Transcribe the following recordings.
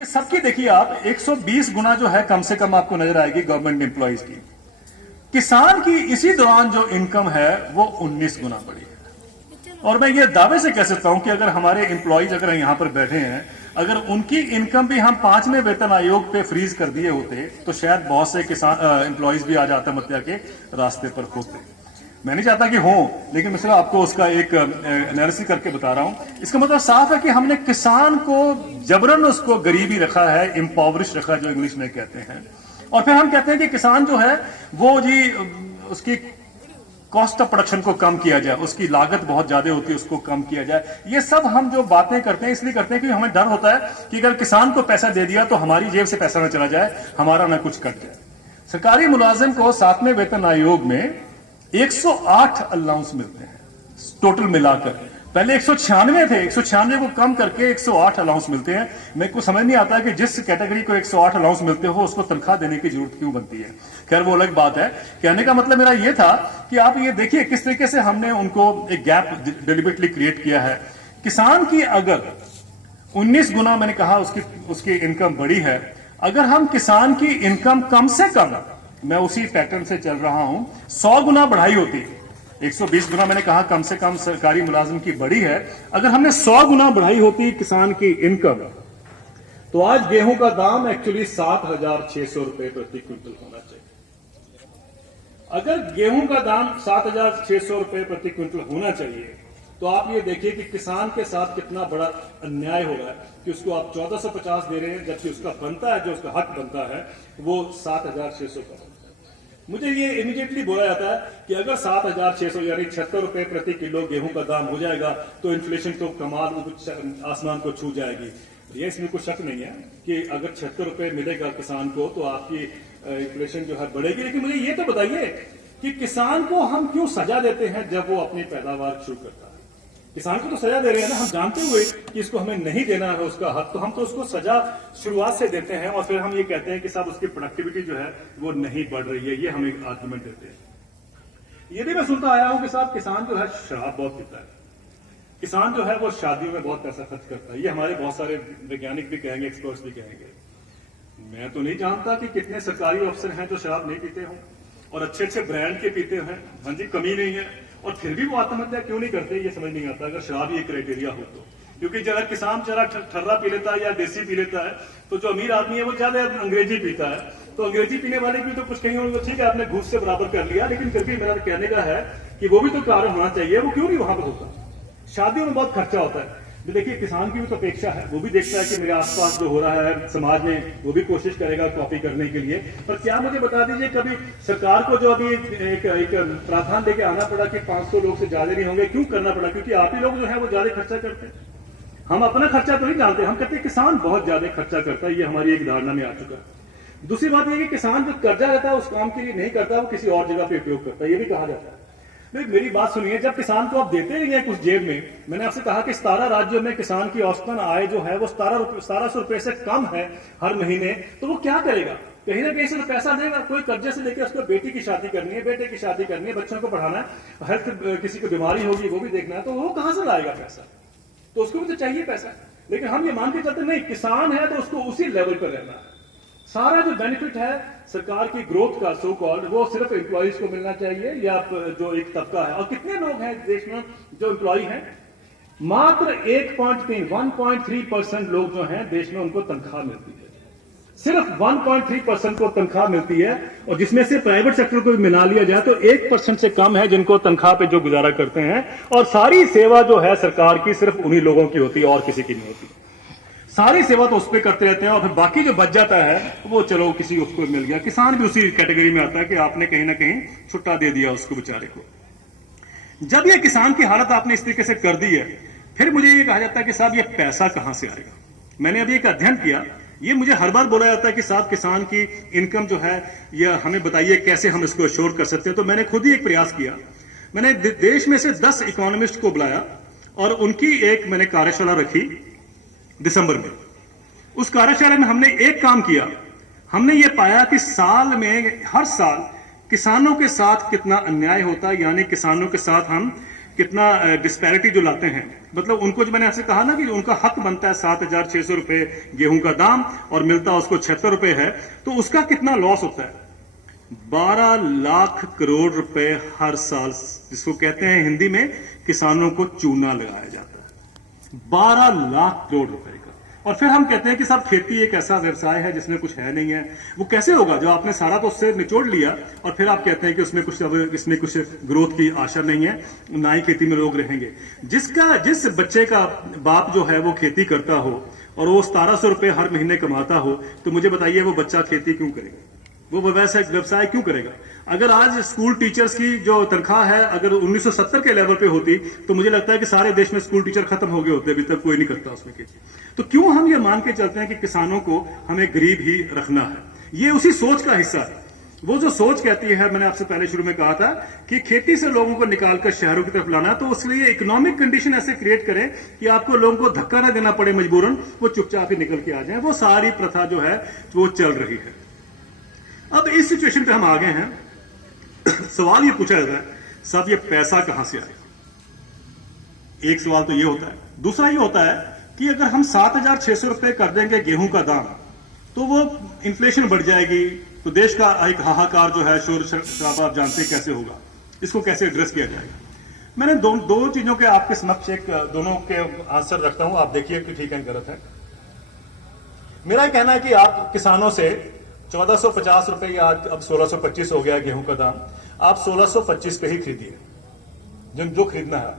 सबकी देखिए आप 120 गुना जो है कम से कम आपको नजर आएगी गवर्नमेंट एम्प्लॉइज की। किसान की इसी दौरान जो इनकम है वो 19 गुना बढ़ी है। और मैं ये दावे से कह सकता हूं कि अगर हमारे एम्प्लॉइज अगर यहां पर बैठे हैं, अगर उनकी इनकम भी हम 5वें वेतन आयोग पे फ्रीज कर दिए होते तो शायद बहुत से किसान एम्प्लॉइज भी आज आत्महत्या के रास्ते पर होते। मैं नहीं चाहता कि हो, लेकिन मैं सिर्फ आपको उसका एक एनालिसिस करके बता रहा हूं। इसका मतलब साफ है कि हमने किसान को जबरन उसको गरीबी रखा है, इम्पॉवरिश रखा जो इंग्लिश में कहते हैं। और फिर हम कहते हैं कि किसान जो है वो जी उसकी कॉस्ट ऑफ प्रोडक्शन को कम किया जाए, उसकी लागत बहुत ज्यादा होती है उसको कम किया जाए। ये सब हम जो बातें करते हैं इसलिए करते हैं कि हमें डर होता है कि अगर किसान को पैसा दे दिया तो हमारी जेब से पैसा ना चला जाए, हमारा ना कुछ कट जाए। सरकारी मुलाजिम को 7वें वेतन आयोग में 108 अलाउंस मिलते हैं टोटल मिलाकर। पहले 196 थे, 196 को कम करके 108 अलाउंस मिलते हैं। मेरे को समझ नहीं आता कि जिस कैटेगरी को 108 अलाउंस मिलते हो उसको तनख्वाह देने की जरूरत क्यों बनती है। खैर वो अलग बात है। कहने का मतलब मेरा ये था कि आप ये देखिए किस तरीके से हमने उनको एक गैप डिलिबरेटली क्रिएट किया है। किसान की अगर 19 गुना मैंने कहा उसकी इनकम बढ़ी है, अगर हम किसान की इनकम कम से कम, मैं उसी पैटर्न से चल रहा हूं, 100 गुना बढ़ाई होती, 120 गुना मैंने कहा कम से कम सरकारी मुलाजिम की बढ़ी है, अगर हमने 100 गुना बढ़ाई होती किसान की इनकम, तो आज गेहूं का दाम एक्चुअली 7,600 रुपए प्रति क्विंटल होना चाहिए। अगर गेहूं का दाम 7,600 रुपए प्रति क्विंटल होना चाहिए तो आप ये देखिए कि किसान के साथ कितना बड़ा अन्याय हो रहा है कि उसको आप 1450 दे रहे हैं, जबकि उसका बनता है, जो उसका हक बनता है वो 7,600 का। मुझे ये इमीडिएटली बोला जाता है कि अगर 7,600 यानी 76 रुपए प्रति किलो गेहूं का दाम हो जाएगा तो इन्फ्लेशन तो कमाल आसमान को छू जाएगी। ये इसमें कुछ शक नहीं है कि अगर 76 रुपए मिलेगा किसान को तो आपकी इन्फ्लेशन जो है बढ़ेगी। लेकिन मुझे ये तो बताइए कि किसान को हम क्यों सजा देते हैं जब वो अपनी पैदावार शुरू करता है। किसान को तो सजा दे रहे हैं ना, हम जानते हुए कि इसको हमें नहीं देना है उसका हक, तो हम तो उसको सजा शुरुआत से देते हैं और फिर हम ये कहते हैं कि साहब उसकी प्रोडक्टिविटी जो है वो नहीं बढ़ रही है। ये हम एक आर्गुमेंट देते हैं। ये भी मैं सुनता आया हूं कि साहब किसान जो है शराब बहुत पीता है, किसान जो है वो शादियों में बहुत पैसा खर्च करता है। ये हमारे बहुत सारे वैज्ञानिक भी कहेंगे, एक्सपर्ट्स भी कहेंगे। मैं तो नहीं जानता कि कितने सरकारी अफसर हैं जो शराब नहीं पीते हों और अच्छे अच्छे ब्रांड के पीते हैं। हाँ जी, कमी नहीं है, और फिर भी वो आत्महत्या क्यों नहीं करते ये समझ नहीं आता अगर शराब ये क्राइटेरिया हो तो। क्योंकि अगर किसान जरा ठर्रा पी लेता है या देसी पी लेता है तो जो अमीर आदमी है वो ज्यादा अंग्रेजी पीता है, तो अंग्रेजी पीने वाले भी तो कुछ कहीं होंगे, ठीक है आपने घूस से बराबर कर लिया, लेकिन फिर भी मेरा कहने का है कि वो भी तो कारण होना चाहिए। वो क्यों नहीं वहां पर होता। शादियों में बहुत खर्चा होता है। देखिए किसान की भी तो अपेक्षा है, वो भी देखता है कि मेरे आसपास जो हो रहा है समाज में, वो भी कोशिश करेगा कॉपी करने के लिए। पर क्या मुझे बता दीजिए कभी सरकार को जो अभी एक प्रावधान लेके आना पड़ा कि 500 लोग से ज्यादा नहीं होंगे, क्यों करना पड़ा? क्योंकि आप ही लोग जो है वो ज्यादा खर्चा करते हैं। हम अपना खर्चा तो नहीं जानते, हम कहते हैं किसान बहुत ज्यादा खर्चा करता है। ये हमारी एक धारणा में आ चुका है। दूसरी बात यह कि किसान जो कर्जा लेता है उस काम के लिए नहीं करता, वो किसी और जगह पे उपयोग करता है, ये भी कहा जाता है। मेरी बात सुनिए, जब किसान को आप देते नहीं है कुछ जेब में, मैंने आपसे कहा कि 17 राज्यों में किसान की औसतन आय जो है वो 1700 रुपए से कम है हर महीने, तो वो क्या करेगा? कहीं ना कहीं से तो पैसा देगा, कोई कर्जे से लेकर उसको बेटी की शादी करनी है, बेटे की शादी करनी है, बच्चों को पढ़ाना है, हेल्थ किसी को बीमारी होगी वो भी देखना है, तो वो कहां से लाएगा पैसा? तो उसको भी तो चाहिए पैसा। लेकिन हम ये मान के चलते नहीं, किसान है तो उसको उसी लेवल पर रहना है। सारा जो बेनिफिट है सरकार की ग्रोथ का सो कॉल्ड, वो सिर्फ एम्प्लॉइज को मिलना चाहिए या जो एक तबका है। और कितने लोग हैं देश में जो एम्प्लॉय हैं? मात्र 1.3% लोग जो हैं देश में उनको तनख्वाह मिलती है। सिर्फ 1.3% को तनख्वाह मिलती है, और जिसमें से प्राइवेट सेक्टर को मिला लिया जाए तो 1% से कम है जिनको तनख्वाह पे जो गुजारा करते हैं। और सारी सेवा जो है सरकार की सिर्फ उन्हीं लोगों की होती है और किसी की नहीं होती। सारी सेवा तो उस पर करते रहते हैं और फिर बाकी जो बच जाता है वो चलो किसी उसको मिल गया। किसान भी उसी कैटेगरी में आता है कि आपने कहीं ना कहीं छुट्टा दे दिया उसको बेचारे को। जब ये किसान की हालत आपने इस तरीके से कर दी है, फिर मुझे ये कहा जाता है कि साहब ये पैसा कहां से आएगा। मैंने अभी एक अध्ययन किया, ये मुझे हर बार बोला जाता है कि साहब किसान की इनकम जो है यह हमें बताइए कैसे हम इसको एश्योर कर सकते हैं। तो मैंने खुद ही एक प्रयास किया। मैंने देश में से 10 इकोनॉमिस्ट को बुलाया और उनकी एक मैंने कार्यशाला रखी दिसंबर में। उस कार्यशाला में हमने एक काम किया, हमने ये पाया कि साल में हर साल किसानों के साथ कितना अन्याय होता है, यानी किसानों के साथ हम कितना डिस्पैरिटी जो लाते हैं। मतलब उनको जो मैंने आपसे कहा ना कि उनका हक बनता है 7,600 रुपए गेहूं का दाम और मिलता है उसको 76 रुपए है, तो उसका कितना लॉस होता है? 12 लाख करोड़ रुपए हर साल, जिसको कहते हैं हिंदी में किसानों को चूना लगाया जाता है। 12 लाख करोड़ रुपए का। और फिर हम कहते हैं कि साहब खेती एक ऐसा व्यवसाय है जिसमें कुछ है नहीं है। वो कैसे होगा जो आपने सारा तो उससे निचोड़ लिया और फिर आप कहते हैं कि उसमें कुछ, अब इसमें कुछ ग्रोथ की आशा नहीं है, ना ही खेती में लोग रहेंगे। जिस बच्चे का बाप जो है वो खेती करता हो और वो 1700 रुपए हर महीने कमाता हो, तो मुझे बताइए वो बच्चा खेती क्यों करेगा, वो व्यवसाय क्यों करेगा? अगर आज स्कूल टीचर्स की जो तनख्वाह है अगर 1970 के लेवल पे होती तो मुझे लगता है कि सारे देश में स्कूल टीचर खत्म हो गए होते, अभी तक कोई नहीं करता उसमें खेती। तो क्यों हम ये मान के चलते हैं कि किसानों को हमें गरीब ही रखना है? ये उसी सोच का हिस्सा है। वो जो सोच कहती है, मैंने आपसे पहले शुरू में कहा था कि खेती से लोगों को निकालकर शहरों की तरफ लाना, तो उसके लिए इकोनॉमिक कंडीशन ऐसे क्रिएट करें कि आपको लोगों को धक्का ना देना पड़े मजबूरन, वो चुपचाप ही निकल के आ जाए। वो सारी प्रथा जो है वो चल रही है। अब इस सिचुएशन पे हम आ गए हैं। सवाल ये पूछा जाता है, साहब ये पैसा कहां से आएगा? एक सवाल तो ये होता है। दूसरा ये होता है कि अगर हम 7,600 रुपए कर देंगे गेहूं का दाम, तो वो इन्फ्लेशन बढ़ जाएगी, तो देश का एक हाहाकार जो है, शोर शराबा, आप जानते हैं कैसे होगा, इसको कैसे एड्रेस किया जाएगा। मैंने दो चीजों के आपके समक्ष एक दोनों के आंसर रखता हूं, आप देखिए कि ठीक है गलत है। मेरा कहना है कि आप किसानों से 1450 रुपए या अब 1625 हो गया गेहूं का दाम, आप 1625 पे ही खरीदिए जो खरीदना है।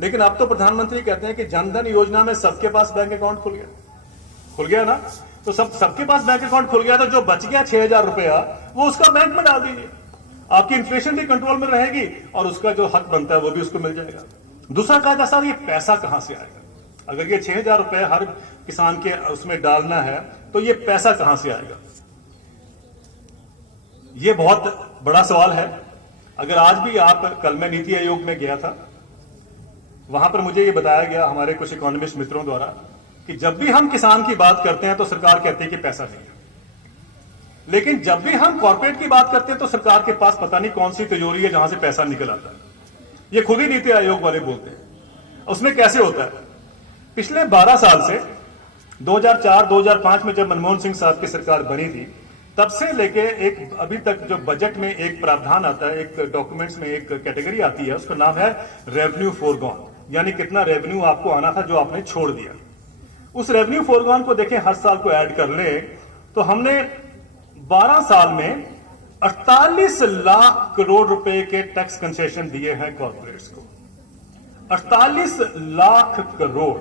लेकिन अब तो प्रधानमंत्री कहते हैं कि जनधन योजना में सबके पास बैंक अकाउंट खुल गया ना, तो सबके पास बैंक अकाउंट खुल गया, तो जो बच गया 6,000 रुपया वो उसका बैंक में डाल दीजिए। आपकी इन्फ्लेशन भी कंट्रोल में रहेगी और उसका जो हक बनता है वो भी उसको मिल जाएगा। दूसरा कहा था साहब ये पैसा कहां से आएगा? अगर ये 6,000 रुपए हर किसान के उसमें डालना है तो ये पैसा कहां से आएगा? ये बहुत बड़ा सवाल है। अगर आज भी आप, कल मैं नीति आयोग में गया था, वहां पर मुझे ये बताया गया हमारे कुछ इकोनॉमिस्ट मित्रों द्वारा कि जब भी हम किसान की बात करते हैं तो सरकार कहती है कि पैसा नहीं है, लेकिन जब भी हम कॉर्पोरेट की बात करते हैं तो सरकार के पास पता नहीं कौन सी तिजोरी है जहां से पैसा निकल आता है। ये खुद ही नीति आयोग वाले बोलते हैं। उसमें कैसे होता है? पिछले 12 साल से 2004-2005 में जब मनमोहन सिंह साहब की सरकार बनी थी, तब से लेके एक अभी तक जो बजट में एक प्रावधान आता है, एक डॉक्यूमेंट्स में एक कैटेगरी आती है, उसका नाम है रेवेन्यू फोरगॉन, यानी कितना रेवेन्यू आपको आना था जो आपने छोड़ दिया। उस रेवेन्यू फोरगॉन को देखें, हर साल को ऐड कर ले तो हमने 12 साल में 48 लाख करोड़ रुपए के टैक्स कंसेशन दिए हैं कॉर्पोरेट्स को। 48 लाख करोड़।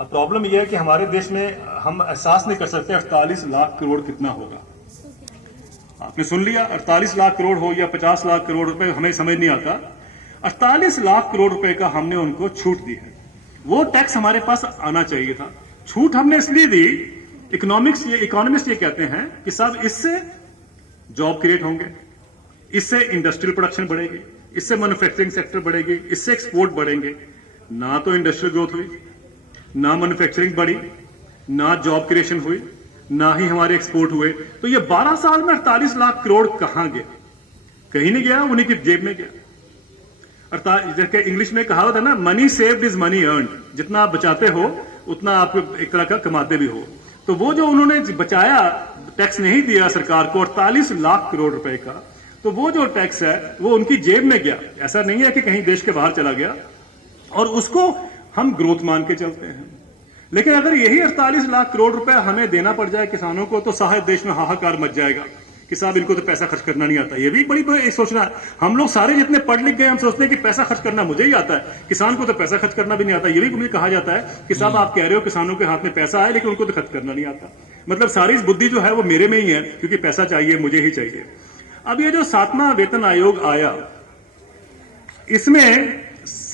अब प्रॉब्लम यह है कि हमारे देश में हम एहसास नहीं कर सकते 48 लाख करोड़ कितना होगा। आपने सुन लिया, 48 लाख करोड़ हो या 50 लाख करोड़ रुपए, हमें समझ नहीं आता। 48 लाख करोड़ रुपए का हमने उनको छूट दी है। वो टैक्स हमारे पास आना चाहिए था। छूट हमने इसलिए दी, इकोनॉमिस्ट ये कहते हैं कि साहब इससे जॉब क्रिएट होंगे, इससे इंडस्ट्रियल प्रोडक्शन बढ़ेगी, इससे मैन्युफैक्चरिंग सेक्टर बढ़ेगी, इससे एक्सपोर्ट बढ़ेंगे। ना तो इंडस्ट्रियल ग्रोथ हुई, ना मैन्युफैक्चरिंग बढ़ी, ना जॉब क्रिएशन हुई, ना ही हमारे एक्सपोर्ट हुए। तो ये 12 साल में 48 लाख करोड़ कहां गया? कहीं नहीं गया, उन्हीं की जेब में गया। जैसे इंग्लिश में कहावत है ना, money saved is money earned. जितना आप बचाते हो उतना आप एक तरह का कमाते भी हो। तो वो जो उन्होंने बचाया, टैक्स नहीं दिया सरकार को 48 लाख करोड़ रुपए का, तो वो जो टैक्स है वो उनकी जेब में गया। ऐसा नहीं है कि कहीं देश के बाहर चला गया, और उसको हम ग्रोथ मान के चलते हैं। लेकिन अगर यही 48 लाख करोड़ रुपए हमें देना पड़ जाए किसानों को, तो सारे देश में हाहाकार मच जाएगा कि साहब इनको तो पैसा खर्च करना नहीं आता। ये भी बड़ी सोचना है। हम लोग सारे जितने पढ़ लिख गए, हम सोचते हैं कि पैसा खर्च करना मुझे ही आता है, किसान को तो पैसा खर्च करना भी नहीं आता। ये भी मुझे कहा जाता है कि साहब आप कह रहे हो किसानों के हाथ में पैसा है लेकिन उनको तो खर्च करना नहीं आता। मतलब सारी बुद्धि जो है वो मेरे में ही है, क्योंकि पैसा चाहिए, मुझे ही चाहिए। अब ये जो 7वां वेतन आयोग आया, इसमें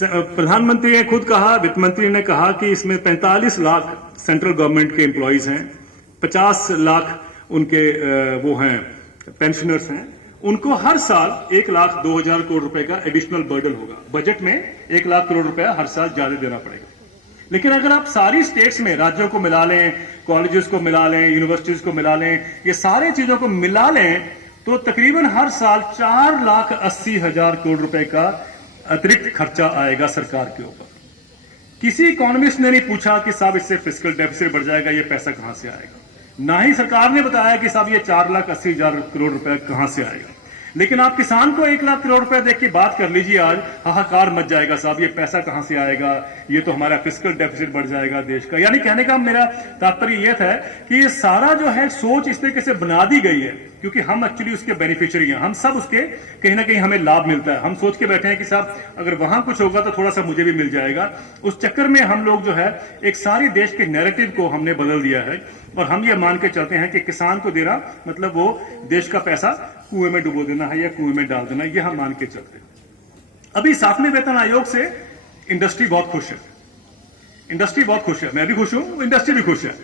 प्रधानमंत्री ने खुद कहा, वित्त मंत्री ने कहा कि इसमें 45 लाख सेंट्रल गवर्नमेंट के एम्प्लॉइज हैं, 50 लाख उनके वो हैं पेंशनर्स हैं। उनको हर साल 1,02,000 करोड़ रुपए का एडिशनल बर्डन होगा। बजट में 1 लाख करोड़ रुपया हर साल ज्यादा देना पड़ेगा। लेकिन अगर आप सारी स्टेट्स में राज्यों को मिला लें, कॉलेजेस को मिला लें, यूनिवर्सिटीज को मिला लें, ये सारे चीजों को मिला लें, तो तकरीबन हर साल 4,80,000 करोड़ रुपए का अतिरिक्त खर्चा आएगा सरकार के ऊपर। किसी इकोनॉमिस्ट ने नहीं पूछा कि साहब इससे फिस्कल डेफिसिट बढ़ जाएगा, ये पैसा कहां से आएगा। ना ही सरकार ने बताया कि साहब ये 4,80,000 करोड़ रुपए कहां से आएगा। लेकिन आप किसान को 1,00,000 करोड़ रुपए देख के बात कर लीजिए, आज हाहाकार मच जाएगा, साहब ये पैसा कहां से आएगा, ये तो हमारा फिस्कल डेफिसिट बढ़ जाएगा देश का। यानी कहने का मेरा तात्पर्य यह था कि ये सारा जो है सोच इस तरीके से बना दी गई है, क्योंकि हम एक्चुअली उसके बेनिफिशियरी हैं, हम सब उसके कहीं ना कहीं हमें लाभ मिलता है। हम सोच के बैठे हैं कि साहब अगर वहां कुछ होगा तो थोड़ा सा मुझे भी मिल जाएगा। उस चक्कर में हम लोग जो है एक सारी देश के नैरेटिव को हमने बदल दिया है, और हम ये मान के चलते हैं कि किसान को देना मतलब वो देश का पैसा कुएं में डुबो देना है या कुएं में डाल देना, ये हम मान के चलते हैं। अभी 7वें वेतन आयोग से इंडस्ट्री बहुत खुश है, इंडस्ट्री बहुत खुश है, मैं भी खुश हूं, इंडस्ट्री भी खुश है।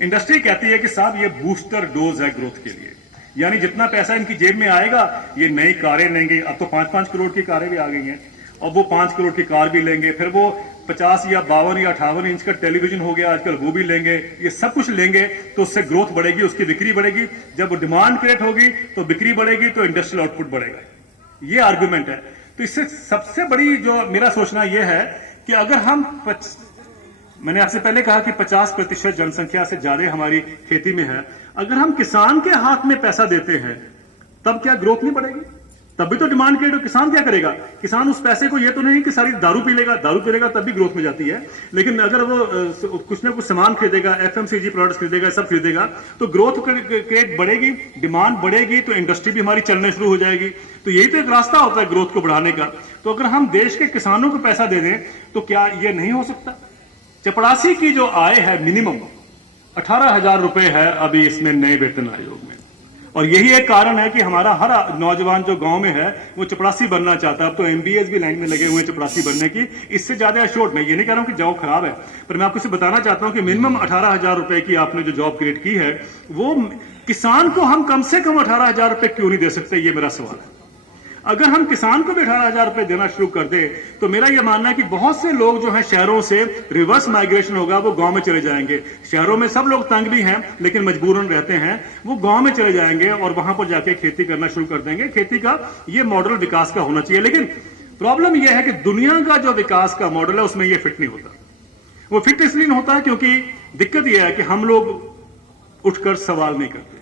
इंडस्ट्री कहती है कि साहब ये बूस्टर डोज है ग्रोथ के लिए, यानी जितना पैसा इनकी जेब में आएगा ये नई कारें लेंगे। अब तो 5-5 करोड़ की कारें भी आ गई हैं, और वो 5 करोड़ की कार भी लेंगे, फिर वो 50 या 52 या 58 इंच का टेलीविजन हो गया आजकल, वो भी लेंगे। ये सब कुछ लेंगे तो उससे ग्रोथ बढ़ेगी, उसकी बिक्री बढ़ेगी। जब डिमांड क्रिएट होगी तो बिक्री बढ़ेगी, तो इंडस्ट्रियल आउटपुट बढ़ेगा। ये आर्गुमेंट है। तो इससे सबसे बड़ी जो मेरा सोचना यह है कि अगर हम मैंने आपसे पहले कहा कि 50% जनसंख्या से ज्यादा हमारी खेती में है, अगर हम किसान के हाथ में पैसा देते हैं तब क्या ग्रोथ नहीं बढ़ेगी? तब भी तो डिमांड क्रिएट हो। किसान क्या करेगा? किसान उस पैसे को ये तो नहीं कि सारी दारू पी लेगा, दारू पी लेगा तब भी ग्रोथ में जाती है, लेकिन अगर वो कुछ ना कुछ सामान खरीदेगा, एफएमसीजी प्रोडक्ट्स खरीदेगा, सब खरीदेगा, तो ग्रोथ क्रिएट बढ़ेगी, डिमांड बढ़ेगी, तो इंडस्ट्री भी हमारी चलने शुरू हो जाएगी। तो यही तो एक रास्ता होता है ग्रोथ को बढ़ाने का। तो अगर हम देश के किसानों को पैसा दे दें तो क्या ये नहीं हो सकता? चपरासी की जो आय है मिनिमम 18,000 रुपए है अभी इसमें नए वेतन आयोग में, और यही एक कारण है कि हमारा हर नौजवान जो गांव में है वो चपरासी बनना चाहता है। अब तो एमबीएस भी लाइन में लगे हुए हैं चपरासी बनने की। इससे ज्यादा एश्योर्ड, मैं ये नहीं कह रहा हूं कि जॉब खराब है, पर मैं आपको इसे बताना चाहता हूं कि मिनिमम 18,000 रुपए की आपने जो जॉब क्रिएट की है, वो किसान को हम कम से कम 18,000 रुपए क्यों नहीं दे सकते, ये मेरा सवाल है। अगर हम किसान को भी 18,000 रुपए देना शुरू कर दे तो मेरा यह मानना है कि बहुत से लोग जो हैं शहरों से रिवर्स माइग्रेशन होगा, वो गांव में चले जाएंगे। शहरों में सब लोग तंग भी हैं लेकिन मजबूरन रहते हैं, वो गांव में चले जाएंगे और वहां पर जाके खेती करना शुरू कर देंगे। खेती का ये मॉडल विकास का होना चाहिए, लेकिन प्रॉब्लम यह है कि दुनिया का जो विकास का मॉडल है उसमें यह फिट नहीं होता। वो फिट इसलिए नहीं होता क्योंकि दिक्कत यह है कि हम लोग उठकर सवाल नहीं करते।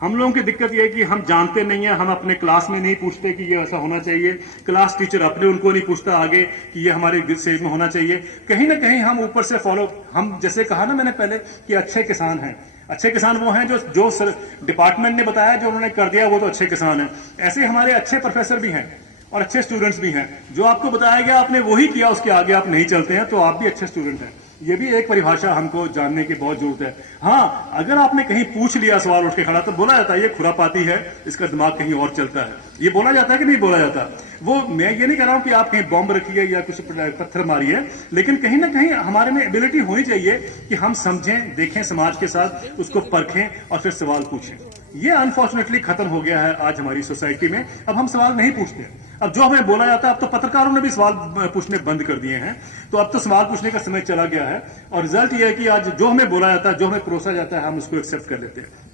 हम लोगों की दिक्कत यह है कि हम जानते नहीं है, हम अपने क्लास में नहीं पूछते कि ये ऐसा होना चाहिए, क्लास टीचर अपने उनको नहीं पूछता आगे कि ये हमारे स्टेज में होना चाहिए। कहीं ना कहीं हम ऊपर से फॉलो, हम जैसे कहा ना मैंने पहले कि अच्छे किसान हैं, अच्छे किसान वो हैं जो डिपार्टमेंट ने बताया, जो उन्होंने कर दिया वो तो अच्छे किसान हैं। ऐसे हमारे अच्छे प्रोफेसर भी हैं और अच्छे स्टूडेंट्स भी हैं। जो आपको बताया गया आपने वही किया, उसके आगे आप नहीं चलते हैं तो आप भी अच्छे स्टूडेंट हैं। ये भी एक परिभाषा हमको जानने की बहुत जरूरत है। हाँ, अगर आपने कहीं पूछ लिया सवाल उठ के खड़ा तो बोला जाता है ये खुरापाती है, इसका दिमाग कहीं और चलता है, ये बोला जाता है कि नहीं बोला जाता? वो मैं ये नहीं कह रहा हूं कि आप कहीं बॉम्ब रखिए या कुछ पत्थर मारिए, लेकिन कहीं ना कहीं हमारे में एबिलिटी होनी चाहिए कि हम समझें, देखें समाज के साथ, उसको परखें और फिर सवाल पूछें। ये अनफॉर्चुनेटली खत्म हो गया है आज हमारी सोसाइटी में। अब हम सवाल नहीं पूछते, अब जो हमें बोला जाता है, अब तो पत्रकारों ने भी सवाल पूछने बंद कर दिए हैं, तो अब तो सवाल पूछने का समय चला गया है। और रिजल्ट ये है कि आज जो हमें बोला जाता है, जो हमें परोसा जाता है, हम उसको एक्सेप्ट कर लेते हैं।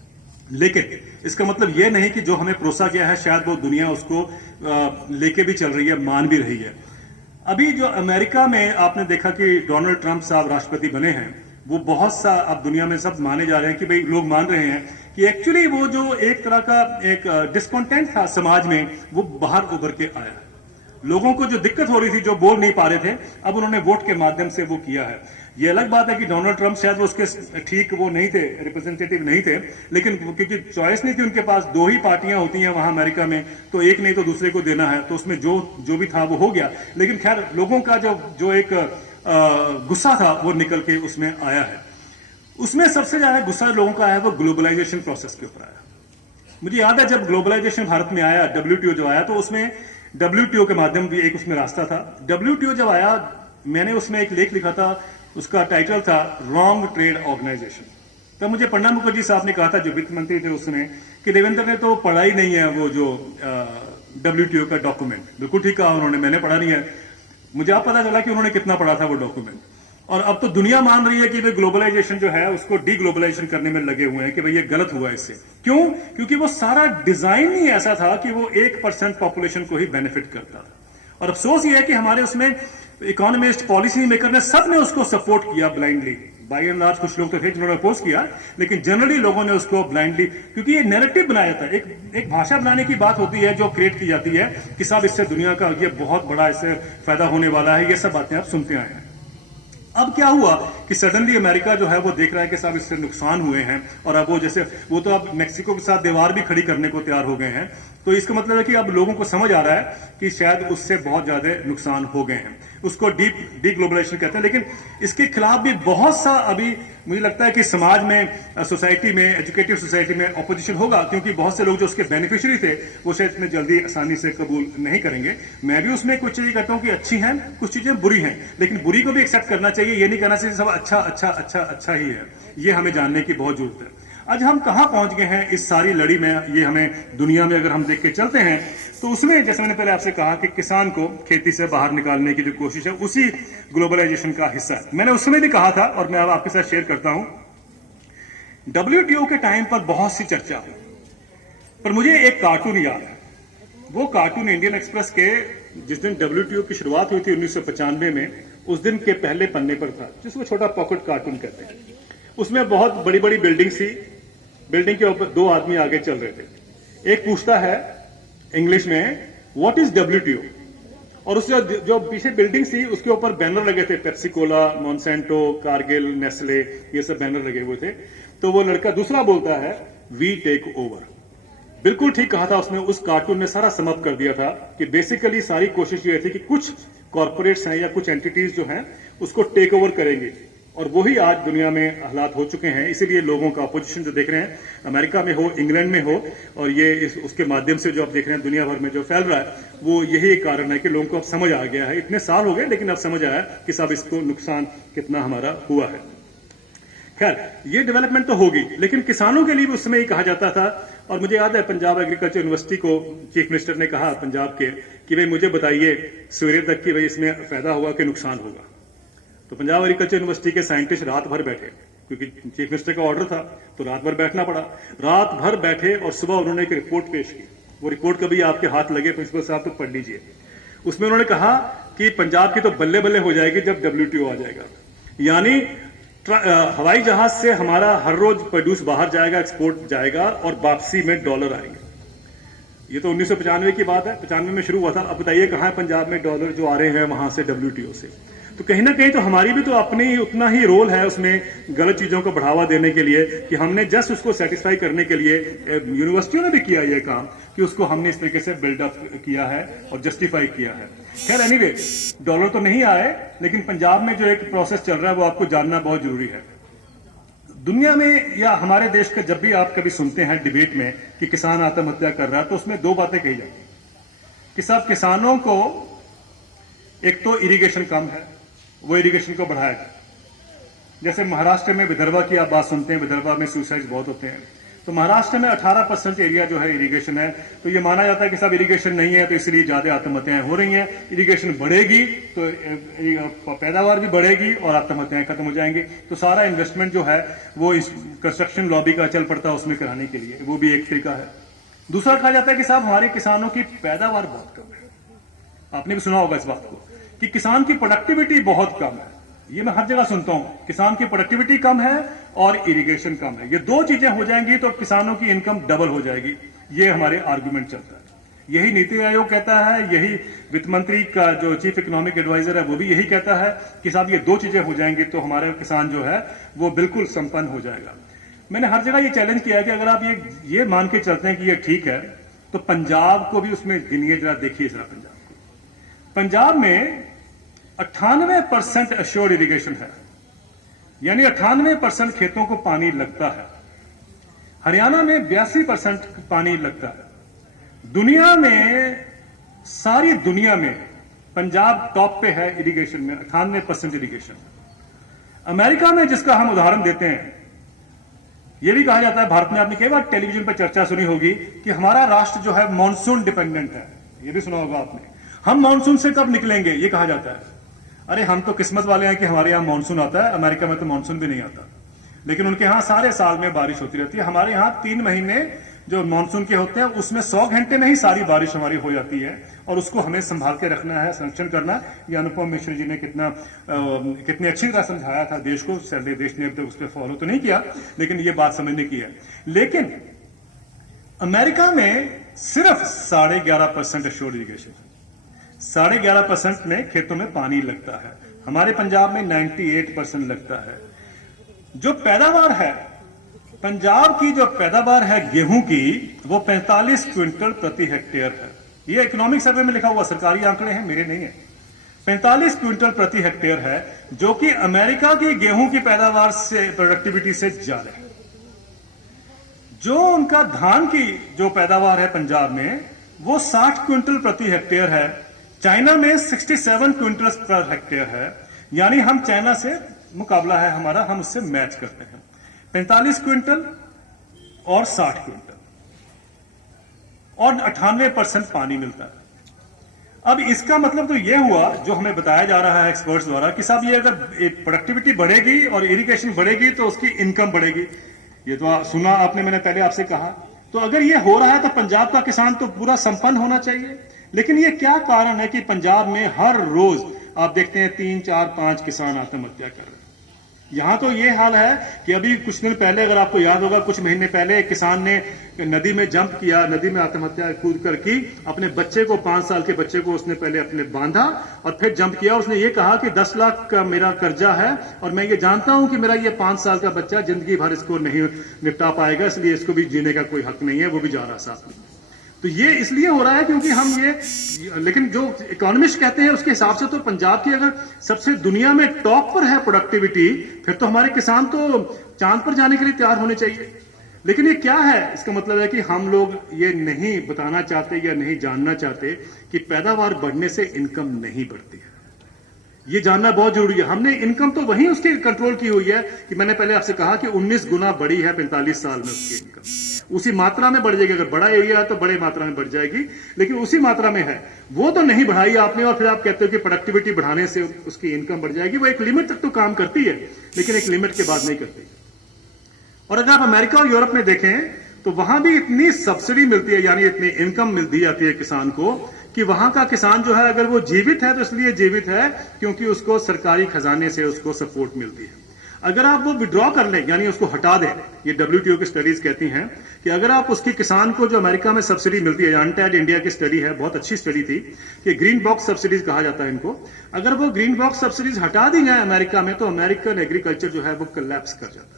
लेकिन इसका मतलब यह नहीं कि जो हमें परोसा गया है शायद वो दुनिया उसको लेके भी चल रही है, मान भी रही है। अभी जो अमेरिका में आपने देखा कि डोनाल्ड ट्रंप साहब राष्ट्रपति बने हैं, वो बहुत सा अब दुनिया में सब माने जा रहे हैं कि भाई लोग मान रहे हैं कि एक्चुअली वो जो एक तरह का एक डिस्कंटेंट था समाज में, वो बाहर उभर के आया। लोगों को जो दिक्कत हो रही थी, जो बोल नहीं पा रहे थे, अब उन्होंने वोट के माध्यम से वो किया है। ये अलग बात है कि डोनाल्ड ट्रंप शायद उसके ठीक वो नहीं थे, रिप्रेजेंटेटिव नहीं थे, लेकिन क्योंकि चॉइस नहीं थी उनके पास, दो ही पार्टियां होती हैं वहां अमेरिका में, तो एक नहीं तो दूसरे को देना है, तो उसमें जो भी था वो हो गया। लेकिन खैर लोगों का जो एक गुस्सा था वो निकल के उसमें आया है। उसमें सबसे ज्यादा गुस्सा लोगों का आया वो ग्लोबलाइजेशन प्रोसेस के ऊपर आया। मुझे याद है जब ग्लोबलाइजेशन भारत में आया, WTO जो आया, तो उसमें WTO के माध्यम भी एक उसमें रास्ता था। WTO जब आया, मैंने उसमें एक लेख लिखा था, उसका टाइटल था रॉन्ग ट्रेड ऑर्गेनाइजेशन। तब मुझे प्रणब मुखर्जी साहब ने कहा था, जो वित्त मंत्री थे उसमें, कि देवेंद्र ने तो पढ़ा ही नहीं है वो जो WTO का डॉक्यूमेंट। बिल्कुल ठीक कहा उन्होंने, मैंने पढ़ा नहीं है। मुझे अब पता चला कि उन्होंने कितना पढ़ा था वो डॉक्यूमेंट। और अब तो दुनिया मान रही है कि भाई ग्लोबलाइजेशन जो है उसको डीग्लोबलाइजेशन करने में लगे हुए हैं कि भाई ये गलत हुआ इससे। क्यों? क्योंकि वो सारा डिजाइन ही ऐसा था कि वो 1% पॉपुलेशन को ही बेनिफिट करता था। और अफसोस ये है कि हमारे उसमें इकोनॉमिस्ट, पॉलिसी मेकर ने सब ने उसको सपोर्ट किया ब्लाइंडली। बाय एंड लार्ज कुछ लोग तो थे जिन्होंने अपोज किया, लेकिन जनरली लोगों ने उसको ब्लाइंडली, क्योंकि ये नैरेटिव बनाया था। एक भाषा बनाने की बात होती है जो क्रिएट की जाती है कि साहब इससे दुनिया का ये बहुत बड़ा इससे फायदा होने वाला है, ये सब बातें आप सुनते आए हैं। अब क्या हुआ कि सडनली अमेरिका जो है वो देख रहा है कि साहब इससे नुकसान हुए हैं, और अब वो जैसे वो तो अब मेक्सिको के साथ दीवार भी खड़ी करने को तैयार हो गए हैं। तो इसका मतलब है कि अब लोगों को समझ आ रहा है कि शायद उससे बहुत ज्यादा नुकसान हो गए हैं। उसको डी ग्लोबलाइजेशन कहते हैं। लेकिन इसके खिलाफ भी बहुत सा अभी मुझे लगता है कि समाज में, सोसाइटी में, एजुकेटिव सोसाइटी में ऑपोजिशन होगा, क्योंकि बहुत से लोग जो उसके बेनिफिशियरी थे वो शायद इतने जल्दी आसानी से कबूल नहीं करेंगे। मैं भी उसमें कुछ चीजें कहता हूं कि अच्छी हैं, कुछ चीजें बुरी हैं, लेकिन बुरी को भी एक्सेप्ट करना चाहिए। ये नहीं कहना चाहिए सब अच्छा अच्छा अच्छा अच्छा ही है। ये हमें जानने की बहुत जरूरत है। आज हम कहां पहुंच गए हैं इस सारी लड़ी में, ये हमें दुनिया में अगर हम देख के चलते हैं तो उसमें जैसे मैंने पहले आपसे कहा कि किसान को खेती से बाहर निकालने की जो कोशिश है उसी ग्लोबलाइजेशन का हिस्सा है। मैंने उस समय भी कहा था और मैं अब आपके साथ शेयर करता हूं, WTO के टाइम पर बहुत सी चर्चा हुई, पर मुझे एक कार्टून याद है। वो कार्टून इंडियन एक्सप्रेस के जिस दिन WTO की शुरुआत हुई थी 1995 में, उस दिन के पहले पन्ने पर था, जिसको छोटा पॉकेट कार्टून कहते हैं। उसमें बहुत बड़ी बड़ी बिल्डिंग थी, बिल्डिंग के ऊपर दो आदमी आगे चल रहे थे। एक पूछता है इंग्लिश में व्हाट इज WTO, और उस जो पीछे बिल्डिंग थी उसके ऊपर बैनर लगे थे, Pepsi Cola, Monsanto, Kargil, Nestle, ये सब बैनर लगे हुए थे। तो वो लड़का दूसरा बोलता है वी टेक ओवर। बिल्कुल ठीक कहा था उसने। उस कार्टून ने सारा समअप कर दिया था कि बेसिकली सारी कोशिश ये थी कि कुछ कॉर्पोरेट्स हैं या कुछ एंटिटीज जो हैं उसको टेक ओवर करेंगे, और वही आज दुनिया में हालात हो चुके हैं। इसीलिए लोगों का अपोजिशन जो देख रहे हैं, अमेरिका में हो, इंग्लैंड में हो, और ये उसके माध्यम से जो आप देख रहे हैं दुनिया भर में जो फैल रहा है, वो यही एक कारण है कि लोगों को अब समझ आ गया है। इतने साल हो गए लेकिन अब समझ आया कि साहब इसको नुकसान कितना हमारा हुआ है। खैर, ये डेवलपमेंट तो होगी, लेकिन किसानों के लिए भी उस समय ही कहा जाता था। और मुझे याद है पंजाब एग्रीकल्चर यूनिवर्सिटी को चीफ मिनिस्टर ने कहा पंजाब के कि भाई मुझे बताइए सवेरे तक कि भाई इसमें फायदा होगा कि नुकसान होगा। तो पंजाब एग्रीकल्चर यूनिवर्सिटी के साइंटिस्ट रात भर बैठे, क्योंकि चीफ मिनिस्टर का ऑर्डर था तो रात भर बैठना पड़ा। रात भर बैठे और सुबह उन्होंने एक रिपोर्ट पेश की। वो रिपोर्ट कभी आपके हाथ लगे प्रिंसिपल साहब तो पढ़ लीजिए। उसमें उन्होंने कहा कि पंजाब की तो बल्ले बल्ले हो जाएगी जब WTO आ जाएगा, यानी हवाई जहाज से हमारा हर रोज प्रोड्यूस बाहर जाएगा, एक्सपोर्ट जाएगा, और वापसी में डॉलर आएंगे। ये तो 1995 की बात है, 95 में शुरू हुआ था। अब बताइए कहां है पंजाब में डॉलर जो आ रहे हैं वहां से WTO से। तो कहीं ना कहीं तो हमारी भी तो अपनी उतना ही रोल है उसमें गलत चीजों को बढ़ावा देने के लिए, कि हमने जस्ट उसको सेटिस्फाई करने के लिए, यूनिवर्सिटियों ने भी किया यह काम कि उसको हमने इस तरीके से बिल्डअप किया है और जस्टिफाई किया है। खैर एनीवे, डॉलर तो नहीं आए, लेकिन पंजाब में जो एक प्रोसेस चल रहा है वो आपको जानना बहुत जरूरी है। दुनिया में या हमारे देश का जब भी आप कभी सुनते हैं डिबेट में कि किसान आत्महत्या कर रहा है, तो उसमें दो बातें कही जाती हैं कि सब किसानों को एक तो इरिगेशन कम है, वो इरिगेशन को बढ़ाएगा। जैसे महाराष्ट्र में विदर्भा की आप बात सुनते हैं, विदर्भा में सुसाइड बहुत होते हैं, तो महाराष्ट्र में 18% एरिया जो है इरिगेशन है। तो ये माना जाता है कि सब इरिगेशन नहीं है तो इसलिए ज्यादा आत्महत्याएं हो रही हैं। इरिगेशन बढ़ेगी तो पैदावार भी बढ़ेगी और आत्महत्याएं खत्म हो जाएंगी। तो सारा इन्वेस्टमेंट जो है वो इस कंस्ट्रक्शन लॉबी का चल पड़ता है उसमें कराने के लिए, वो भी एक तरीका है। दूसरा कहा जाता है कि साहब हमारे किसानों की पैदावार बहुत कम है। आपने भी सुना होगा इस बात को कि किसान की प्रोडक्टिविटी बहुत कम है। ये मैं हर जगह सुनता हूं, किसान की प्रोडक्टिविटी कम है और इरिगेशन कम है। ये दो चीजें हो जाएंगी तो किसानों की इनकम डबल हो जाएगी। ये हमारे आर्गुमेंट चलता है। यही नीति आयोग कहता है, यही वित्त मंत्री का जो चीफ इकोनॉमिक एडवाइजर है वो भी यही कहता है कि साहब ये दो चीजें हो जाएंगी तो हमारा किसान जो है वो बिल्कुल संपन्न हो जाएगा। मैंने हर जगह ये चैलेंज किया है कि अगर आप ये मान के चलते हैं कि ये ठीक है तो पंजाब को भी उसमें गिनिए जरा, देखिए जरा पंजाब को। पंजाब में 98% अश्योर्ड इरिगेशन है, यानी 98% खेतों को पानी लगता है। हरियाणा में 82% पानी लगता है। दुनिया में, सारी दुनिया में पंजाब टॉप पे है इरिगेशन में, 98% इरिगेशन। अमेरिका में जिसका हम उदाहरण देते हैं, यह भी कहा जाता है, भारत में आपने कई बार टेलीविजन पर चर्चा सुनी होगी कि हमारा राष्ट्र जो है मानसून डिपेंडेंट है। यह भी सुना होगा आपने। हम मानसून से कब निकलेंगे ये कहा जाता है। अरे हम तो किस्मत वाले हैं कि हमारे यहां मानसून आता है, अमेरिका में तो मानसून भी नहीं आता, लेकिन उनके यहां सारे साल में बारिश होती रहती है। हमारे यहां 3 महीने जो मानसून के होते हैं उसमें 100 घंटे में ही सारी बारिश हमारी हो जाती है, और उसको हमें संभाल के रखना है, संरक्षण करना। ये अनुपम मिश्र जी ने कितनी अच्छी तरह समझाया था देश को। देश ने अब तक उस पर फॉलो तो नहीं किया, लेकिन ये बात समझने की है। लेकिन अमेरिका में सिर्फ 11.5% एश्योर्ड इरिगेशन, 11.5% में खेतों में पानी लगता है। हमारे पंजाब में 98% लगता है। जो पैदावार है, पंजाब की जो पैदावार है गेहूं की, वो 45 क्विंटल प्रति हेक्टेयर है। ये इकोनॉमिक सर्वे में लिखा हुआ सरकारी आंकड़े हैं, मेरे नहीं है। 45 क्विंटल प्रति हेक्टेयर है, जो कि अमेरिका की गेहूं की पैदावार से, प्रोडक्टिविटी से ज्यादा है। जो उनका धान की जो पैदावार है पंजाब में, वो 60 क्विंटल प्रति हेक्टेयर है। चाइना में 67 क्विंटल पर हेक्टेयर है। यानी हम चाइना से मुकाबला है हमारा, हम उससे मैच करते हैं। 45 क्विंटल और 60 क्विंटल, और 98% पानी मिलता है। अब इसका मतलब तो यह हुआ, जो हमें बताया जा रहा है एक्सपर्ट्स द्वारा, कि साहब ये अगर प्रोडक्टिविटी बढ़ेगी और इरिगेशन बढ़ेगी तो उसकी इनकम बढ़ेगी। ये तो सुना आपने, मैंने पहले आपसे कहा। तो अगर ये हो रहा है तो पंजाब का किसान तो पूरा संपन्न होना चाहिए। लेकिन ये क्या कारण है कि पंजाब में हर रोज आप देखते हैं 3, 4, 5 किसान आत्महत्या कर रहे हैं। यहां तो ये हाल है कि अभी कुछ दिन पहले, अगर आपको याद होगा, कुछ महीने पहले एक किसान ने नदी में जंप किया, नदी में आत्महत्या कूद कर की। अपने बच्चे को, 5 साल के बच्चे को उसने पहले अपने बांधा और फिर जंप किया। उसने ये कहा कि 10 लाख का मेरा कर्जा है और मैं ये जानता हूं कि मेरा ये 5 साल का बच्चा जिंदगी भर इसको नहीं निपटा पाएगा, इसलिए इसको भी जीने का कोई हक नहीं है, वो भी जा रहा साथ में। तो ये इसलिए हो रहा है क्योंकि हम ये, लेकिन जो इकोनॉमिस्ट कहते हैं उसके हिसाब से तो पंजाब की अगर सबसे दुनिया में टॉप पर है प्रोडक्टिविटी, फिर तो हमारे किसान तो चांद पर जाने के लिए तैयार होने चाहिए। लेकिन ये क्या है? इसका मतलब है कि हम लोग ये नहीं बताना चाहते या नहीं जानना चाहते कि पैदावार बढ़ने से इनकम नहीं बढ़ती है। ये जानना बहुत जरूरी है। हमने इनकम तो वही उसकी कंट्रोल की हुई है कि मैंने पहले आपसे कहा कि 19 गुना बढ़ी है 45 साल में उसकी इनकम। उसी मात्रा में बढ़ जाएगी। अगर बड़ा एरिया है तो बड़े मात्रा में बढ़ जाएगी, लेकिन उसी मात्रा में है वो तो नहीं बढ़ाई आपने। और फिर आप कहते हो कि प्रोडक्टिविटी बढ़ाने से उसकी इनकम बढ़ जाएगी। वो एक लिमिट तक तो काम करती है, लेकिन एक लिमिट के बाद नहीं करती। और अगर आप अमेरिका और यूरोप में देखें तो वहां भी इतनी सब्सिडी मिलती है, यानी इतनी इनकम मिलती जाती है किसान को, कि वहां का किसान जो है अगर वो जीवित है तो इसलिए जीवित है क्योंकि उसको सरकारी खजाने से उसको सपोर्ट मिलती है। अगर आप वो विड्रॉ कर लें, यानी उसको हटा दें, ये WTO की स्टडीज कहती हैं कि अगर आप उसकी किसान को जो अमेरिका में सब्सिडी मिलती है, अनटैड इंडिया की स्टडी है, बहुत अच्छी स्टडी थी, कि ग्रीन बॉक्स सब्सिडीज कहा जाता है इनको। अगर वो ग्रीन बॉक्स सब्सिडीज हटा दी जाए अमेरिका में तो अमेरिकन एग्रीकल्चर जो है वो कोलैप्स कर जाता है।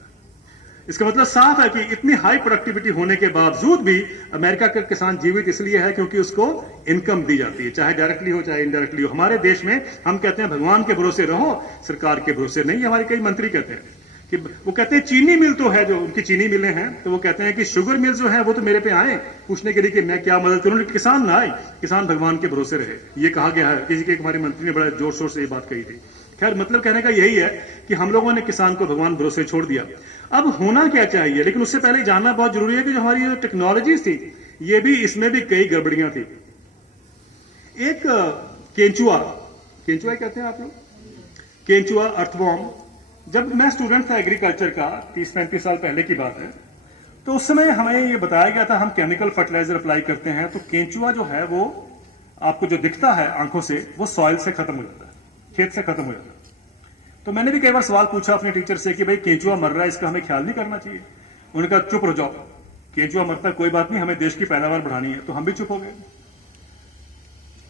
इसका मतलब साफ है कि इतनी हाई प्रोडक्टिविटी होने के बावजूद भी अमेरिका का किसान जीवित इसलिए है क्योंकि उसको इनकम दी जाती है, चाहे डायरेक्टली हो चाहे इनडायरेक्टली हो। हमारे देश में हम कहते हैं भगवान के भरोसे रहो, सरकार के भरोसे नहीं। हमारे कई मंत्री कहते हैं कि वो कहते हैं चीनी मिल तो है, जो उनकी चीनी मिलें हैं, तो वो कहते हैं कि शुगर मिल जो है वो तो मेरे पे आए पूछने के लिए कि मैं क्या मदद करूं, लेकिन किसान ना आए, किसान भगवान के भरोसे रहे। ये कहा गया है, किसी के हमारे मंत्री ने बड़ा जोर शोर से ये बात कही थी। खैर, मतलब कहने का यही है कि हम लोगों ने किसान को भगवान भरोसे छोड़ दिया। अब होना क्या चाहिए, लेकिन उससे पहले जानना बहुत जरूरी है कि जो हमारी टेक्नोलॉजी थी, ये भी, इसमें भी कई गड़बड़ियां थी। एक केंचुआ कहते हैं आप लोग, केंचुआ अर्थवॉर्म। जब मैं स्टूडेंट था एग्रीकल्चर का, 30-35 साल पहले की बात है, तो उस समय हमें ये बताया गया था हम केमिकल फर्टिलाइजर अप्लाई करते हैं तो केंचुआ जो है वो आपको जो दिखता है आंखों से, वो सॉइल से खत्म हो जाता है, खेत से खत्म हो जाता है। तो मैंने भी कई बार सवाल पूछा अपने टीचर से कि भाई केंचुआ मर रहा है, इसका हमें ख्याल नहीं करना चाहिए। उन्होंने कहा चुप रहो जाओ, केंचुआ मरता है कोई बात नहीं, हमें देश की पैदावार बढ़ानी है। तो हम भी चुप हो गए।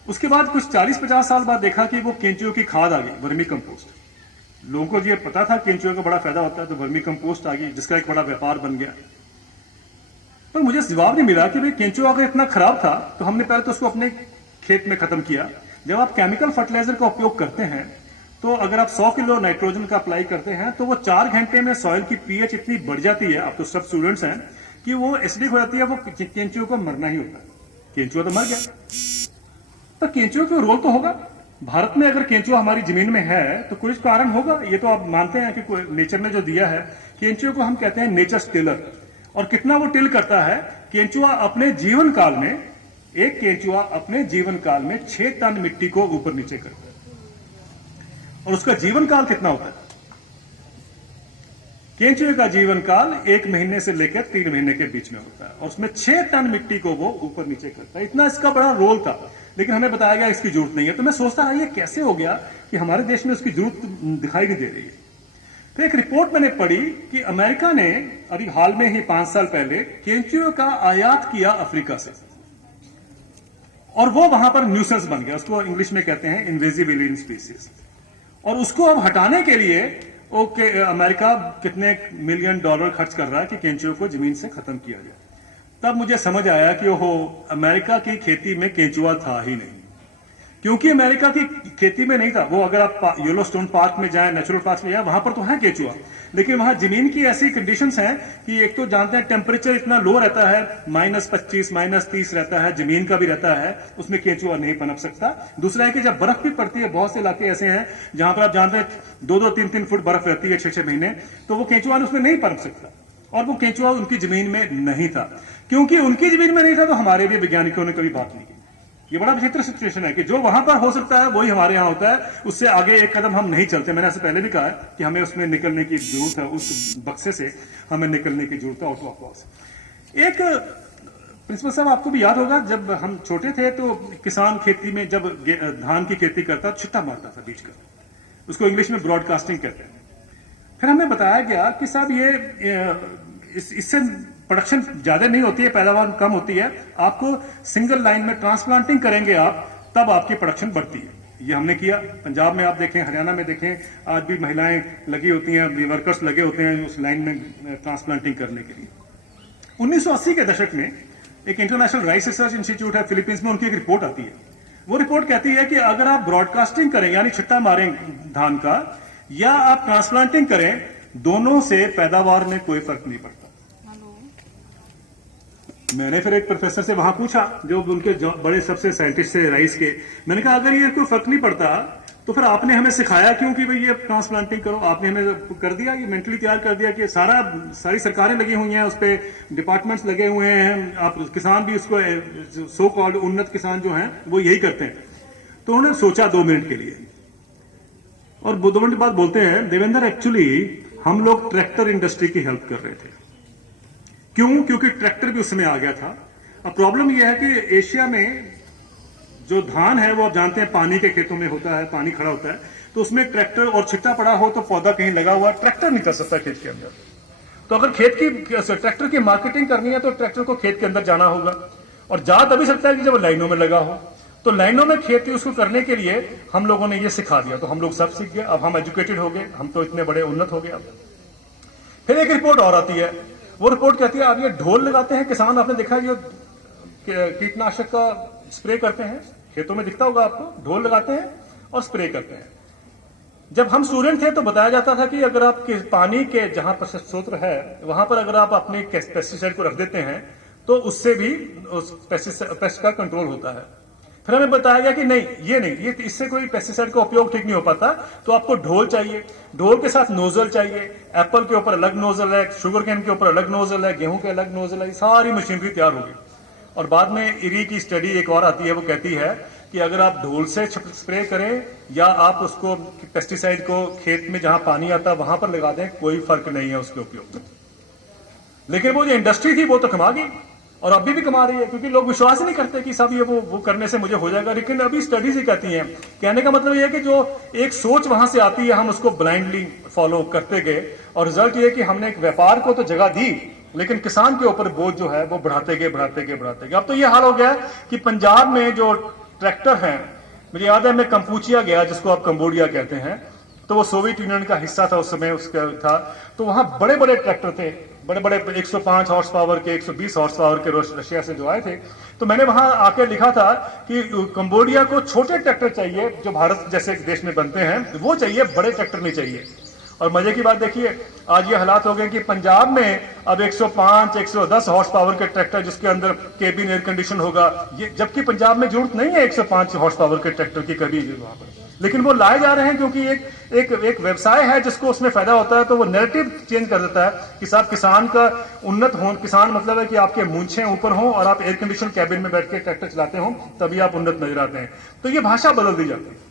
उसके बाद कुछ 40-50 साल बाद देखा कि वो केंचुओं की खाद आ गई, वर्मी कंपोस्ट। लोगों को ये पता था केंचुओं का बड़ा फायदा होता है, तो वर्मी कंपोस्ट आ गई, जिसका एक बड़ा व्यापार बन गया। पर मुझे जवाब नहीं मिला कि भाई केंचुआ अगर इतना खराब था तो हमने पहले तो उसको अपने खेत में खत्म किया। जब आप केमिकल फर्टिलाइजर का उपयोग करते हैं तो अगर आप 100 किलो नाइट्रोजन का अप्लाई करते हैं तो वो 4 घंटे में सॉइल की पीएच इतनी बढ़ जाती है, आप तो सब स्टूडेंट्स हैं, कि वो एसिडिक हो जाती है। वो केंचुओं को मरना ही होता है। केंचुआ तो मर गया, तो केंचुओं का रोल तो होगा। भारत में अगर केंचुआ हमारी जमीन में है तो कुछ कारण होगा, ये तो आप मानते हैं कि नेचर ने जो दिया है। केंचुओं को हम कहते हैं नेचर टिलर। और कितना वो टिल करता है, केंचुआ अपने जीवन काल में, एक केंचुआ अपने जीवन काल में 6 टन मिट्टी को ऊपर नीचे करता है। और उसका जीवन काल कितना होता है? केंचुए का जीवन काल 1 महीने से लेकर 3 महीने के बीच में होता है और उसमें 6 टन मिट्टी को वो ऊपर नीचे करता है। इतना इसका बड़ा रोल था, लेकिन हमें बताया गया इसकी जरूरत नहीं है। तो मैं सोचता रहा ये कैसे हो गया कि हमारे देश में उसकी जरूरत दिखाई नहीं दे रही है। तो एक रिपोर्ट मैंने पढ़ी कि अमेरिका ने अभी हाल में ही 5 साल पहले केंचुए का आयात किया अफ्रीका से, और वो वहां पर न्यूसेंस बन गया। उसको इंग्लिश में कहते हैं इन्वेजिव एलियन स्पीसीज। और उसको अब हटाने के लिए ओके अमेरिका कितने $1 मिलियन खर्च कर रहा है कि केंचुए को जमीन से खत्म किया जाए। तब मुझे समझ आया कि ओहो, अमेरिका की खेती में केंचुआ था ही नहीं, क्योंकि अमेरिका की खेती में नहीं था वो। अगर आप येलोस्टोन पार्क में जाएं, नेचुरल पार्क में जाएं, वहां पर तो है केंचुआ, लेकिन वहां जमीन की ऐसी कंडीशंस हैं कि एक तो जानते हैं टेम्परेचर इतना लो रहता है, -25 -30 रहता है, जमीन का भी रहता है, उसमें केंचुआ नहीं पनप सकता। दूसरा है कि जब बर्फ भी पड़ती है, बहुत से इलाके ऐसे हैं जहां पर आप जानते हैं 2-2 3-3 फुट बर्फ रहती है 6-6 महीने, तो वो केंचुआ उसमें नहीं पनप सकता। और वो केंचुआ उनकी जमीन में नहीं था। क्योंकि उनकी जमीन में नहीं था तो हमारे भी वैज्ञानिकों ने कभी बात नहीं की। ये बड़ा विचित्र सिचुएशन है कि जो वहां पर हो सकता है वही हमारे यहां होता है, उससे आगे एक कदम हम नहीं चलते। मैंने ऐसे पहले भी कहा है कि हमें उसमें निकलने की जरूरत है, उस बक्से से हमें निकलने की जरूरत है, आउट ऑफ बॉक्स। एक प्रिंसिपल साहब, आपको भी याद होगा जब हम छोटे थे तो किसान खेती में जब धान की खेती करता छिट्टा मारता था बीज का, उसको इंग्लिश में ब्रॉडकास्टिंग कहते हैं। फिर हमें बताया गया कि साहब ये इससे प्रोडक्शन ज्यादा नहीं होती है, पैदावार कम होती है, आपको सिंगल लाइन में ट्रांसप्लांटिंग करेंगे आप, तब आपकी प्रोडक्शन बढ़ती है। ये हमने किया। पंजाब में आप देखें, हरियाणा में देखें, आज भी महिलाएं लगी होती हैं, वर्कर्स लगे होते हैं उस लाइन में ट्रांसप्लांटिंग करने के लिए। 1980 के दशक में एक इंटरनेशनल राइस रिसर्च इंस्टीट्यूट है फिलीपींस में, उनकी एक रिपोर्ट आती है। वो रिपोर्ट कहती है कि अगर आप ब्रॉडकास्टिंग करें यानी छिट्टा मारें धान का, या आप ट्रांसप्लांटिंग करें, दोनों से पैदावार में कोई फर्क नहीं पड़ता। मैंने फिर एक प्रोफेसर से वहां पूछा, जो उनके बड़े सबसे साइंटिस्ट थे राइस के, मैंने कहा अगर ये कोई फर्क नहीं पड़ता तो फिर आपने हमें सिखाया क्यों कि भाई ये ट्रांसप्लांटिंग करो? आपने हमें कर दिया, ये मेंटली तैयार कर दिया कि सारी सरकारें लगी हुई हैं, उस पर डिपार्टमेंट्स लगे हुए हैं, आप किसान भी उसको सो कॉल्ड उन्नत किसान जो हैं वो यही करते हैं। तो उन्होंने सोचा 2 मिनट के लिए, और 2 मिनट बाद बोलते हैं, देवेंद्र एक्चुअली हम लोग ट्रैक्टर इंडस्ट्री की हेल्प कर रहे थे। क्यों? क्योंकि ट्रैक्टर भी उस समय आ गया था। अब प्रॉब्लम यह है कि एशिया में जो धान है वो आप जानते हैं पानी के खेतों में होता है, पानी खड़ा होता है, तो उसमें ट्रैक्टर और छिट्टा पड़ा हो तो पौधा कहीं लगा हुआ, ट्रैक्टर नहीं कर सकता खेत के अंदर। तो अगर ट्रैक्टर की मार्केटिंग करनी है तो ट्रैक्टर को खेत के अंदर जाना होगा, और जा तभी सकता है कि जब लाइनों में लगा हो। तो लाइनों में खेती उसको करने के लिए हम लोगों ने ये सिखा दिया, तो हम लोग सब सीख गए। अब हम एजुकेटेड हो गए, हम तो इतने बड़े उन्नत हो गए। अब फिर एक रिपोर्ट और आती है, वो रिपोर्ट कहती है अब ये ढोल लगाते हैं किसान, आपने देखा ये कीटनाशक का स्प्रे करते हैं, खेतों में दिखता होगा आपको, ढोल लगाते हैं और स्प्रे करते हैं। जब हम स्टूडेंट थे तो बताया जाता था कि अगर आप पानी के जहां पर स्रोत है वहां पर अगर आप अपने पेस्टिसाइड को रख देते हैं तो उससे भी उस पेस्ट का कंट्रोल होता है। फिर हमें बताया गया कि नहीं, ये इससे कोई पेस्टिसाइड का उपयोग ठीक नहीं हो पाता, तो आपको ढोल चाहिए, ढोल के साथ नोजल चाहिए। एप्पल के ऊपर अलग नोजल है, शुगर केन के ऊपर अलग नोजल है, गेहूं के अलग नोजल है, सारी मशीनरी तैयार होगी। और बाद में इरी की स्टडी एक और आती है, वो कहती है कि अगर आप ढोल से स्प्रे करें या आप उसको पेस्टिसाइड को खेत में जहां पानी आता है वहां पर लगा दें, कोई फर्क नहीं है उसके उपयोग में। लेकिन वो जो इंडस्ट्री थी वो तो कमा गई, और अभी भी कमा रही है, क्योंकि लोग विश्वास ही नहीं करते कि सब ये वो करने से मुझे हो जाएगा। लेकिन अभी स्टडीज ही कहती हैं। कहने का मतलब ये है कि जो एक सोच वहां से आती है हम उसको ब्लाइंडली फॉलो करते गए, और रिजल्ट ये कि हमने एक व्यापार को तो जगह दी लेकिन किसान के ऊपर बोझ जो है वो बढ़ाते गए। अब तो ये हाल हो गया कि पंजाब में जो ट्रैक्टर हैं, मुझे याद है मैं कंपूचिया गया, जिसको आप कंबोडिया कहते हैं, तो वो सोवियत यूनियन का हिस्सा था उस समय, उसका था, तो वहां बड़े बड़े ट्रैक्टर थे, बड़े बड़े 105 हॉर्स पावर के, 120 हॉर्स पावर के रशिया से जो आए थे। तो मैंने वहां आके लिखा था कि कंबोडिया को छोटे ट्रैक्टर चाहिए जो भारत जैसे देश में बनते हैं, वो चाहिए, बड़े ट्रैक्टर नहीं चाहिए। और मजे की बात देखिए, आज ये हालात हो गए कि पंजाब में अब 105 110 हॉर्स पावर के ट्रैक्टर जिसके अंदर केबिन एयर कंडीशन होगा, ये जबकि पंजाब में जरूरत नहीं है 105 हॉर्स पावर के ट्रैक्टर की कभी वहां पर, लेकिन वो लाए जा रहे हैं क्योंकि एक व्यवसाय है जिसको उसमें फायदा होता है। तो वो नैरेटिव चेंज कर देता है कि साहब किसान का उन्नत हो, किसान मतलब है कि आपके मूंछें ऊपर हों और आप एयर कंडीशन कैबिन में बैठ के ट्रैक्टर चलाते हो, तभी आप उन्नत नजर आते हैं। तो ये भाषा बदल दी जाती है।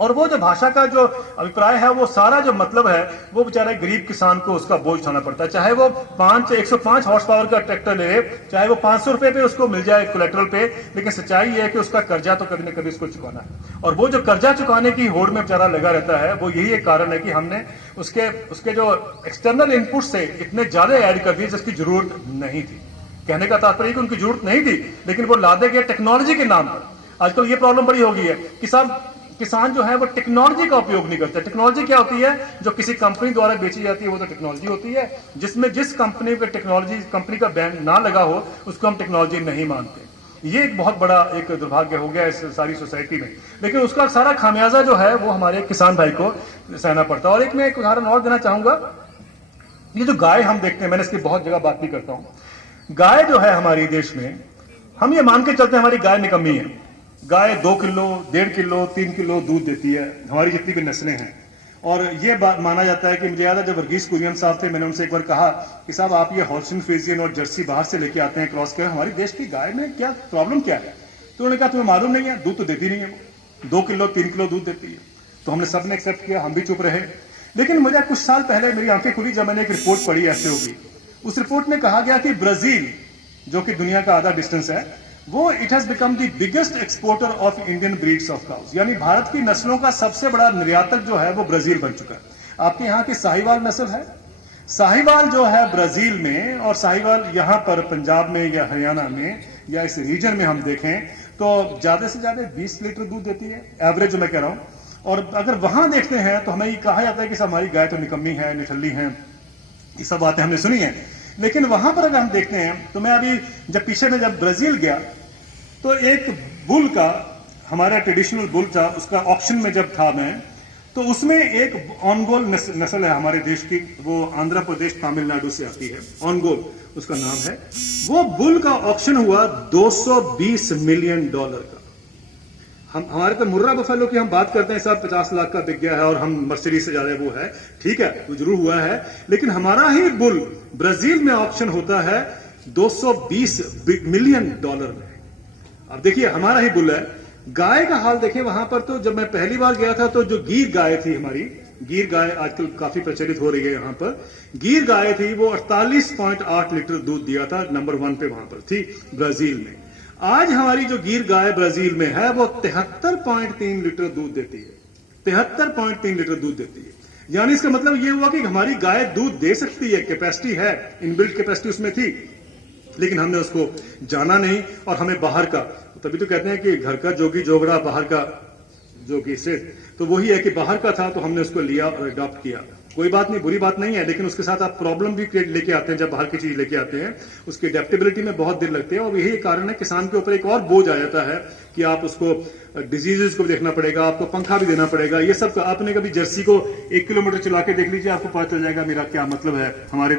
और वो जो भाषा का जो अभिप्राय है, वो सारा जो मतलब है, वो बेचारे गरीब किसान को उसका बोझ उठाना पड़ता है। चाहे वो 105 हॉर्स पावर का ट्रैक्टर ले, चाहे वो 500 रुपए पे उसको मिल जाए कोलेट्रल पे, लेकिन सच्चाई ये है कि उसका कर्जा तो कभी न कभी उसको चुकाना है। और वो जो कर्जा चुकाने की होड़ में बेचारा लगा रहता है, वो यही एक कारण है कि हमने उसके जो एक्सटर्नल इनपुट से इतने ज्यादा ऐड कर दिए जिसकी जरूरत नहीं थी। कहने का तात्पर्य कि उनकी जरूरत नहीं थी, लेकिन वो लादे गए टेक्नोलॉजी के नाम पर। आजकल ये प्रॉब्लम बड़ी हो गई है कि सब किसान जो है वो टेक्नोलॉजी का उपयोग नहीं करते। टेक्नोलॉजी क्या होती है? जो किसी कंपनी द्वारा बेची जाती है वो तो टेक्नोलॉजी होती है, जिसमें जिस कंपनी पे कंपनी का ब्रांड ना लगा हो उसको हम टेक्नोलॉजी नहीं मानते। ये एक बहुत बड़ा एक दुर्भाग्य हो गया इस सारी सोसाइटी में, लेकिन उसका सारा खामियाजा जो है वो हमारे किसान भाई को सहना पड़ता है। और एक मैं एक उदाहरण और देना चाहूंगा। ये जो गाय हम देखते हैं, मैंने इसकी बहुत जगह बात भी करता हूं। गाय जो है हमारी देश में, हम ये मान के चलते हैं हमारी गाय निकम्मी है। गाय 2 किलो, 1.5 किलो, 3 किलो दूध देती है, हमारी जितनी भी नस्लें हैं। और ये बात माना जाता है कि मुझे याद है जब वर्गीस कुरियन साहब थे, मैंने उनसे एक बार कहा कि साहब आप ये हॉल्स्टीन फ्रीजियन और जर्सी बाहर से लेके आते हैं क्रॉस कर, हमारी देश की गाय में क्या प्रॉब्लम क्या है? तो उन्होंने कहा तुम्हें मालूम नहीं है, दूध तो देती नहीं है, वो 2 किलो 3 किलो दूध देती है। तो हमने सबने एक्सेप्ट किया, हम भी चुप रहे। लेकिन मुझे कुछ साल पहले मेरी आंखें खुली जब मैंने एक रिपोर्ट पढ़ी एसएओ की। उस रिपोर्ट में कहा गया कि ब्राजील, जो कि दुनिया का आधा डिस्टेंस है, वो it has become the biggest exporter of Indian breeds of cows, यानी भारत की नस्लों का सबसे बड़ा निर्यातक जो है वो ब्राजील बन चुका है। आपके यहाँ की साहिवाल नस्ल है, साहिवाल जो है ब्राजील में, और साहिवाल यहाँ पर पंजाब में या हरियाणा में या इस रीजन में हम देखें तो ज्यादा से ज्यादा 20 लीटर दूध देती है, एवरेज जो मैं कह रहा हूं। और अगर वहां देखते हैं तो हमें ये कहा जाता है कि हमारी गाय तो निकम्मी है, निठल्ली है, ये सब बातें हमने सुनी है। लेकिन वहां पर अगर हम देखते हैं तो मैं अभी जब पीछे में जब ब्राजील गया तो एक बुल का, हमारा ट्रेडिशनल बुल था, उसका ऑक्शन में जब था मैं, तो उसमें एक ऑनगोल नस्ल है हमारे देश की, वो आंध्र प्रदेश तमिलनाडु से आती है, ऑनगोल उसका नाम है। वो बुल का ऑक्शन हुआ $220 मिलियन का। हमारे तो मुर्रा बफेलो की हम बात करते हैं, सब 50 लाख का बिक गया है और हम मर्सिडीज से ज्यादा वो है, ठीक है, वो जरूर हुआ है। लेकिन हमारा ही बुल ब्राजील में ऑक्शन होता है $220 मिलियन में। अब देखिए हमारा ही बुल है। गाय का हाल देखिए वहां पर, तो जब मैं पहली बार गया था तो जो गीर गाय थी हमारी, गिर गाय आजकल काफी प्रचलित हो रही है यहाँ पर, गिर गाय थी वो 48.8 लीटर दूध दिया था, नंबर 1 पे वहां पर थी ब्राजील में। आज हमारी जो गिर गाय ब्राजील में है वो 73.3 लीटर दूध देती है, 73.3 लीटर दूध देती है। यानी इसका मतलब ये हुआ कि हमारी गाय दूध दे सकती है, कैपेसिटी है, इनबिल्ट कैपेसिटी उसमें थी, लेकिन हमने उसको जाना नहीं और हमें बाहर का, तभी तो कहते हैं कि घर का जोगी जोगड़ा बाहर का जोगी श्रेष्ठ, तो वही है कि बाहर का था तो हमने उसको लिया और अडॉप्ट किया। कोई बात नहीं, बुरी बात नहीं है, लेकिन उसके साथ आप प्रॉब्लम भी लेके आते हैं। जब बाहर की चीज लेके आते हैं उसकी एडेप्टेबिलिटी में बहुत दिन लगते हैं, और यही कारण है किसान के ऊपर एक और बोझ आ जाता है कि आप उसको डिजीजेस को देखना पड़ेगा, आपको पंखा भी देना पड़ेगा, ये सब। आपने कभी जर्सी को 1 किलोमीटर चला के देख लीजिए, आपको पता चल जाएगा मेरा क्या मतलब है हमारे देश